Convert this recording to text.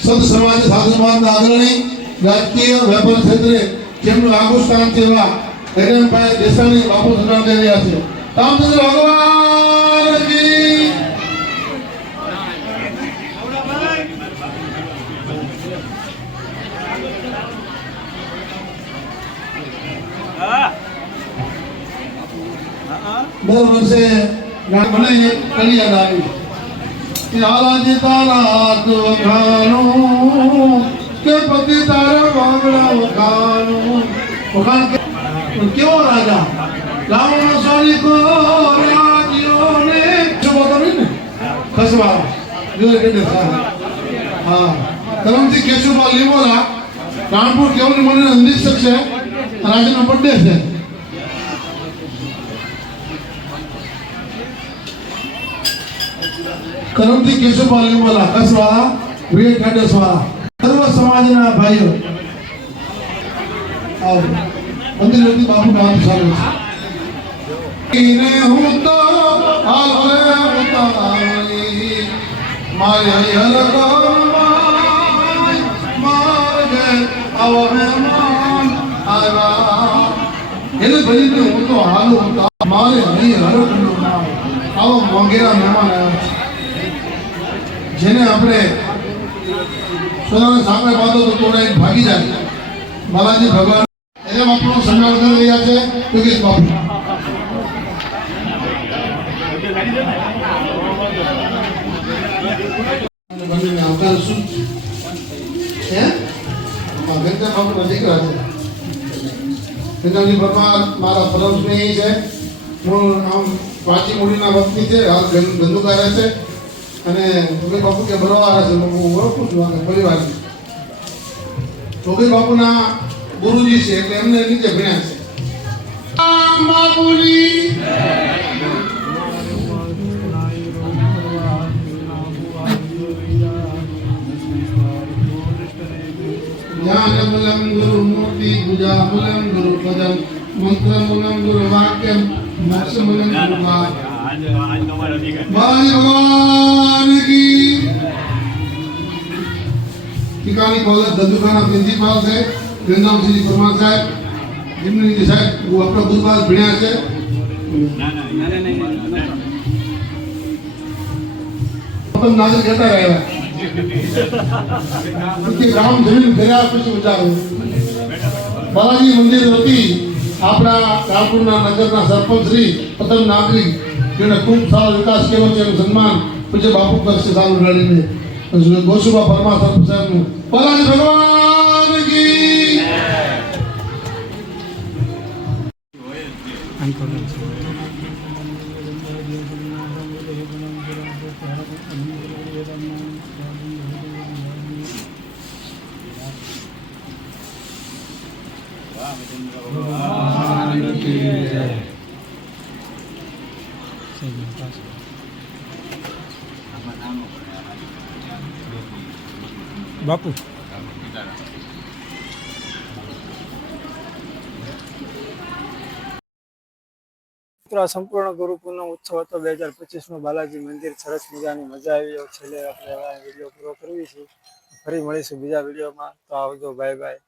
સંત સમાજ સાધુ સમાજના આદરણી રાજકીય વેપાર ક્ષેત્રે જેમનું આગું સ્થાન છે એવા હિરેનભાઈ દેસાણી બાપુ સન્માન કરી રહ્યા છે. રામચંદ્ર ભગવાન કી દર વર્ષે મને એક કડી યાદ આવી કે આલાજી તારા વખાણું કે પતિ તારા વખાણું વખાણ કે- કેવો રાજા રાવણ સોરી કો રાજીઓ ને બોલતા ને ખસવા કે હા કરમથી કેશુભા લીમોલા રાણપુર કેવલ મંદિર નિરીક્ષક છે રાજનો બર્થડે છે કરમથી કેશુભા બોલા કસવાળા વિવેક કાડસવાળા સર્વ સમાજના ભાઈઓ. આવો. મંદિર વતી બાપુ નામ સારું છે. હું તો આલે હરે ઉતારી મારે હલકો મારે આવે માન આવ્યા એને ભરીને હું તો હાલું મારે અહીં હરકનું નામ. આવો મોંઘેરા મહેમાન આવ્યા છે. જેને આપણે સોનાના સામે વાતો તો તોડે ભાગી જાય. બાલાજી ભગવાન એને બાપુનું કરી રહ્યા છે, યોગેશ બાપુ. બંનેને આવકાર હે? દીકરા છે? વેંકટાજી પરમાર મારા પરમ સ્નેહી છે. હું આમ પ્રાચી મૂડીના વતની છે, હાલ ધં- ધંધુકા રહે છે. અને યોગેશ બાપુ કે ભરવા છે હું ઓળખું છું આને પરિવારથી જોગી બાપુના ગુરુજી છે એટલે એમને નીચે ભણ્યા છે. જ્ઞાનમૂલમ ગુરુ મૂર્તિ પૂજામૂલમ ગુરુ પદમ મંત્રમૂલમ ગુરુ વાક્યમ મોક્ષમૂલમ ગુરુ વાત બાલાજી મંદિર કી કોલેજ ધંધુકાના પ્રિન્સિપાલ છે ગંગામસિંહ પરમાર સાહેબ એમની સાહેબ આપણા ગુરુપાલ ભણ્યા છે. પતંગ કહેતા રહ્યા. રામ જમીન ગયા પછી વિચારો બાલાજી મંદિર વતી આપણા રામપુરના નગરના સરપંચ શ્રી પ્રથમ નાગરી જેને ખૂબ સારો વિકાસ કર્યો છે એનું સન્માન પૂજ્ય બાપુ કરશે સારું રડીને ગોસુબા પરમા સરપંચ સાહેબનું. બાલાજી ભગવાન કી બાપુ. સંપૂર્ણ ગુરુ પૂનમ ઉત્સવ હતો. બે હજાર પચીસમાં બાલાજી મંદિર સરસ મજાની મજા આવી છેલ્લે આપણે વીડિયો પૂરો કરવી છે ફરી મળીશું બીજા વિડીયોમાં. તો આવજો, બાય બાય.